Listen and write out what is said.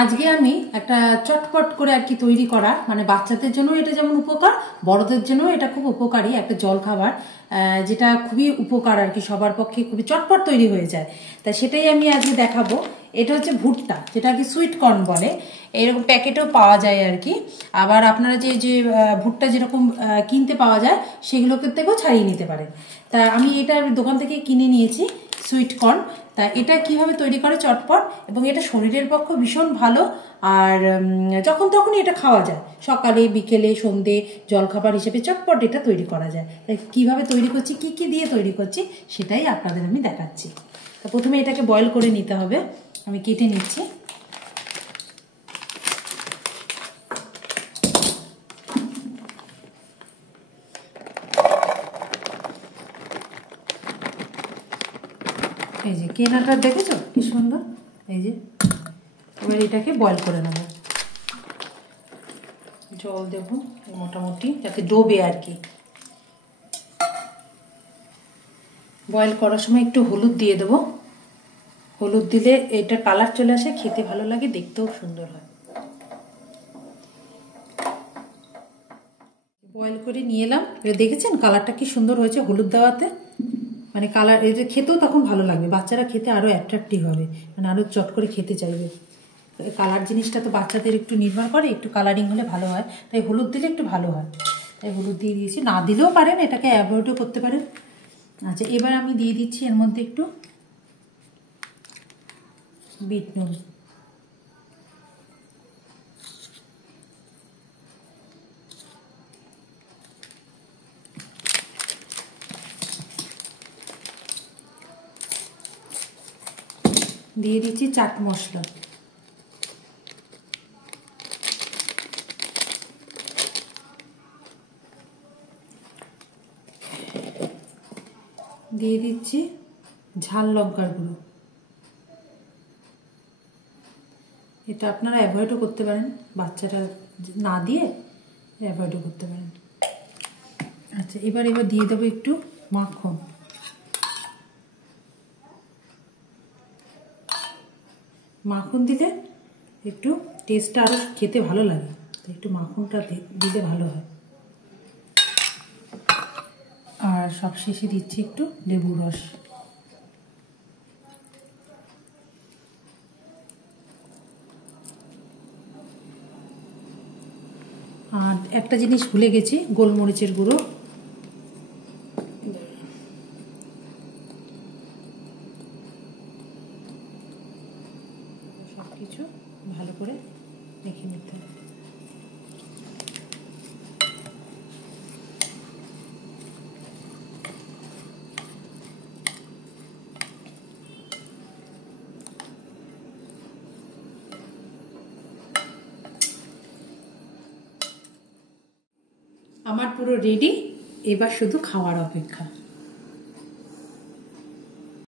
আজকে আমি একটা চটপট করে আর কি তৈরি করা, মানে বাচ্চাদের জন্য এটা যেমন উপকার, বড়দের জন্য এটা খুব উপকারী একটা জল খাবার, যেটা খুবই উপকার আর কি, সবার পক্ষে খুবই চটপট তৈরি হয়ে যায়। তা সেটাই আমি আজকে দেখাবো। এটা হচ্ছে ভুট্টা, যেটা কি সুইট কর্ন বলে, এরকম প্যাকেটেও পাওয়া যায় আর কি। আবার আপনারা যে যে ভুট্টা যেরকম কিনতে পাওয়া যায় সেগুলো থেকেও ছাড়িয়ে নিতে পারেন। তা আমি এটা দোকান থেকে কিনে নিয়েছি সুইট কর্ন। তা এটা কিভাবে তৈরি করে চটপট, এবং এটা শরীরের পক্ষে ভীষণ ভালো। আর যখন তখনই এটা খাওয়া যায়, সকালে বিকেলে সন্ধে জলখাবার হিসেবে চটপট এটা তৈরি করা যায়। তাই কীভাবে তৈরি করছি, কি কি দিয়ে তৈরি করছি সেটাই আপনাদের আমি দেখাচ্ছি। তা প্রথমে এটাকে বয়েল করে নিতে হবে, আমি কেটে নিচ্ছি। এই যে কেনাটা দেখেছো কি সুন্দর, এই যে এবার এটাকে বয়েল করে নেব। জল দেব মোটামুটি যাতে ডোবে আর কি। বয়েল করার সময় একটু হলুদ দিয়ে দেবো। হলুদ দিলে এটা কালার চলে আসে, খেতে ভালো লাগে, দেখতেও সুন্দর হয়। বয়েল করে নিয়ে এলাম, এটা দেখেছেন কালারটা কি সুন্দর হয়েছে হলুদ দেওয়াতে, মানে কালার এটা খেতেও তখন ভালো লাগবে, বাচ্চারা খেতে আরও অ্যাট্রাকটিভ হবে, মানে আরও চট করে খেতে চাইবে। কালার জিনিসটা তো বাচ্চাদের একটু নির্ভর করে, একটু কালারিং হলে ভালো হয়, তাই হলুদ দিলে একটু ভালো হয়, তাই হলুদ দিয়ে দিয়েছি। না দিলেও পারেন, এটাকে অ্যাভয়েডও করতে পারেন। আচ্ছা, এবার আমি দিয়ে দিচ্ছি এর মধ্যে একটু বিট নুন। দিয়ে দিচ্ছি চাট মশলা। দিয়ে দিচ্ছি ঝাল লঙ্কার গুঁড়ো। এটা আপনারা অ্যাভয়েডও করতে পারেন, বাচ্চারা না দিয়ে অ্যাভয়েডও করতে পারেন। আচ্ছা, এবার দিয়ে দেবো একটু মাখন। মাখন দিলে একটু টেস্টটা আরও খেতে ভালো লাগে, তো একটু মাখনটা দিলে ভালো হয়। আর সবশেষে দিচ্ছি একটু লেবুর রস। আর একটা জিনিস ভুলে গেছি, গোলমরিচের গুঁড়ো। সব কিছু ভালো করে মেখে নিতে হবে। আমার পুরো রেডি, এবার শুধু খাওয়ার অপেক্ষা।